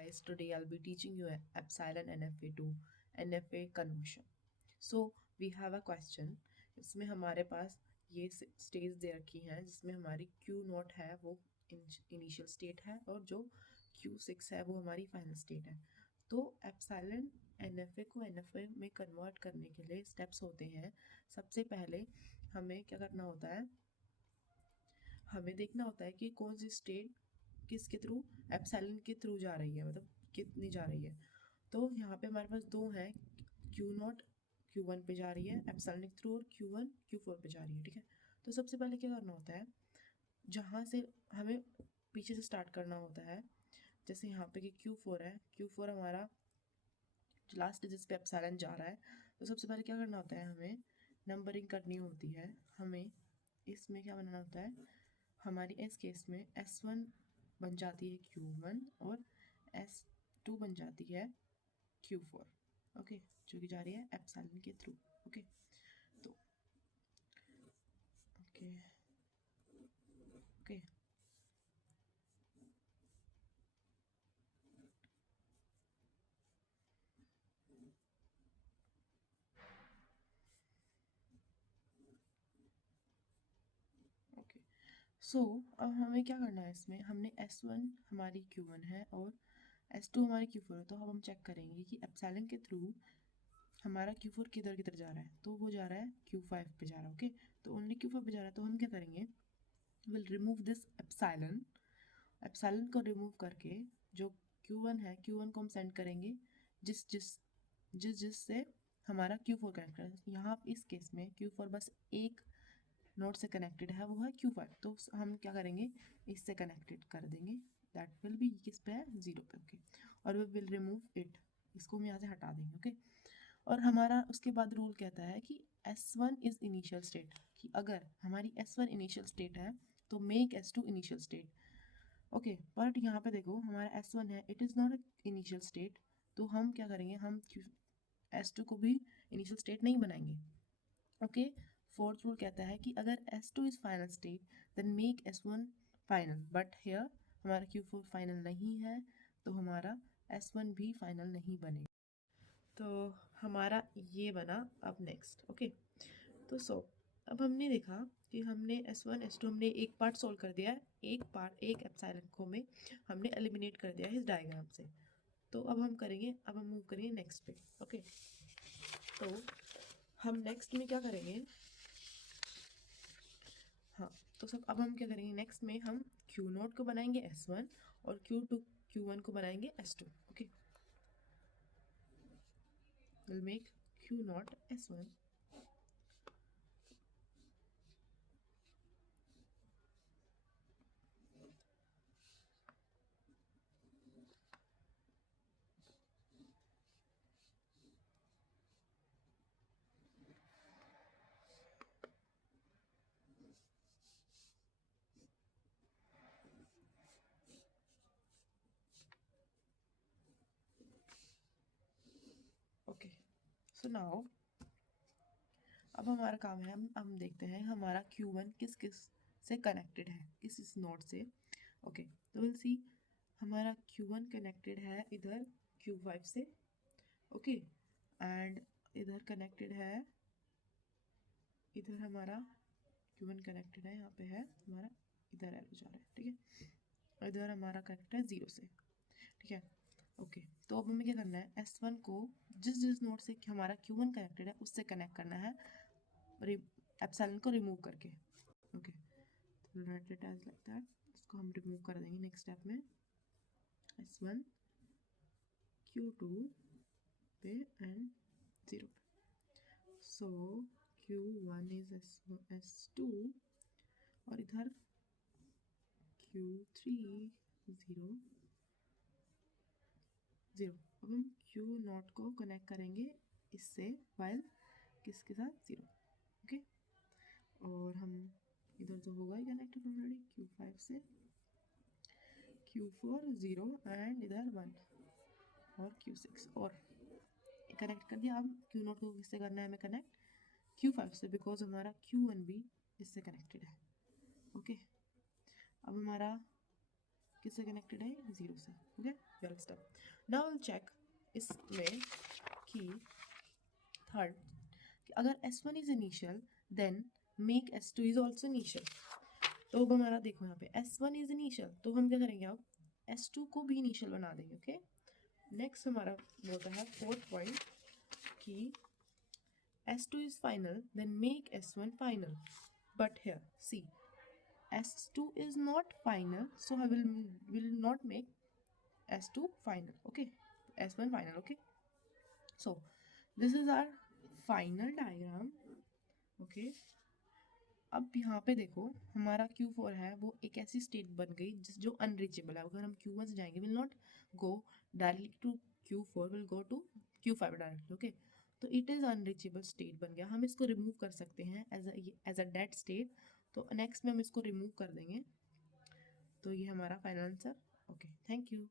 guys, today I'll be teaching you epsilon NFA to NFA conversion. So we have a question. इसमें हमारे पास ये stage दे रखी हैं जिसमें हमारी Q नॉट है वो इनिशियल स्टेट है और जो Q6 है वो हमारी फाइनल स्टेट है। तो एप्सिलॉन NFA को NFA में कन्वर्ट करने के लिए स्टेप्स होते हैं। सबसे पहले हमें क्या करना होता है, हमें देखना होता है कि कौन सी स्टेट किसके थ्रू, एप्सिलॉन के थ्रू जा रही है, मतलब कितनी जा रही है। तो यहाँ पे हमारे पास दो हैं, क्यू नॉट Q1 पे जा रही है एप्सिलॉन के थ्रू और Q1 Q4 पे जा रही है। ठीक है, तो सबसे पहले क्या करना होता है, जहाँ से हमें पीछे से स्टार्ट करना होता है। जैसे यहाँ पे कि Q4 है, Q4 हमारा लास्ट जिस पे एप्सिलॉन जा रहा है। तो सबसे पहले क्या करना होता है, हमें नंबरिंग करनी होती है। हमें इसमें क्या बनाना होता है, हमारी इस केस में S1 बन जाती है Q1 और S2 बन जाती है Q4। ओके, जो कि जा रही है एप्सिलॉन के थ्रू। ओके, तो ओके ओके ओके सो अब हमें क्या करना है, इसमें हमने S1 हमारी Q1 है और S2 हमारी Q4 है। तो अब हम चेक करेंगे कि एप्सिलॉन के थ्रू हमारा Q4 किधर किधर जा रहा है। तो वो जा रहा है Q5 पे जा रहा है। ओके, तो ओनली Q5 पे जा रहा है। तो हम क्या करेंगे, will remove this epsilon. Epsilon को रिमूव करके जो Q1 है, Q1 को हम सेंड करेंगे जिस जिस जिस जिस से हमारा Q4 कनेक्ट है। यहाँ इस केस में Q4 बस एक नोड से कनेक्टेड है, वो है Q5। तो हम क्या करेंगे, इससे कनेक्टेड कर देंगे। दैट विल बी किस पे है, 0 पे। ओके, और वी विल रिमूव इट, इसको हम यहाँ से हटा देंगे। ओके, और हमारा उसके बाद रूल कहता है कि S1 इज इनिशियल स्टेट, कि अगर हमारी S1 इनिशियल स्टेट है तो make S2 initial state. Okay, but यहाँ पे देखो हमारा S1 है, it is not initial state. तो हम क्या करेंगे, हम S2 को भी इनिशियल स्टेट नहीं बनाएंगे। ओके, फोर्थ रूल कहता है कि अगर S2 is final state then make S1 final, but here हमारा Q4 फाइनल नहीं है तो हमारा S1 भी फाइनल नहीं बनेगा। तो हमारा ये बना। अब नेक्स्ट, ओके, तो अब हमने देखा कि हमने S1 S2 हमने एक पार्ट सॉल्व कर दिया है, एक पार्ट एक एप्सिलॉन को में हमने एलिमिनेट कर दिया है इस डायग्राम से। तो अब हम करेंगे, अब हम मूव करेंगे नेक्स्ट पे। ओके, तो हम नेक्स्ट में क्या करेंगे, हाँ, तो सब अब हम क्या करेंगे, नेक्स्ट में हम Q0 को बनाएंगे S1 और Q2 Q1 को बनाएंगे S2। Okay, will make Q0 S1। Okay, so now अब हमारा काम है, हम देखते हैं हमारा Q1 किस किस से कनेक्टेड है, किस इस नोड से। ओके, तो विल सी हमारा Q1 कनेक्टेड है इधर Q5 से। ओके, एंड इधर कनेक्टेड है, इधर हमारा Q1 कनेक्टेड है, यहाँ पे है हमारा, इधर एरो जा रहा है। ठीक है, इधर हमारा कनेक्ट है 0 से। ठीक है, ओके, तो अब हमें क्या करना है, S1 को जिस जिस नोड से हमारा Q1 कनेक्टेड है उससे कनेक्ट करना है एप्सिलॉन को रिमूव करके। ओके, तो write it as like that, इसको हम रिमूव कर देंगे नेक्स्ट स्टेप में S1 Q2 पे एंड 0 पे। सो Q1 इज S2 और इधर Q3 0 0। अब हम Q0 को कनेक्ट करेंगे इससे, वाइल किसके साथ, 0। ओके, और हम इधर तो होगा ही कनेक्टेड ऑलरेडी Q5 से, Q4 0 एंड इधर 1 और Q6 और कनेक्ट कर दिया। अब Q0 को किससे करना है हमें कनेक्ट, Q5 से, बिकॉज हमारा Q1 भी इससे कनेक्टेड है। ओके, अब हमारा किससे कनेक्टेड है? 0 से। Okay, well stuff. Now will check इसमें कि थर्ड, अगर S1 is initial then make S2 is also initial. तो अब हमारा देखो यहाँ पे S1 इज इनिशियल, तो हम क्या करेंगे अब S2 को भी इनिशियल बना देंगे। ओके, नेक्स्ट हमारा बोलता है फोर्थ पॉइंट कि S2 is final, then make S1 final. But here, see, S2 is not final, so I will not make S2 final. Okay, S1 final. Okay, so this is our final diagram. Okay, अब यहाँ पे देखो हमारा Q4 है वो एक ऐसी state बन गई जो अनरीचेबल है। अगर हम Q1 से जाएंगे will not go directly to Q4, will go to Q5 directly. Okay, तो इट इज़ अनरीचेबल स्टेट बन गया। हम इसको रिमूव कर सकते हैं एज अ डेड स्टेट। तो नेक्स्ट में हम इसको रिमूव कर देंगे। तो ये हमारा final answer. Okay, thank you.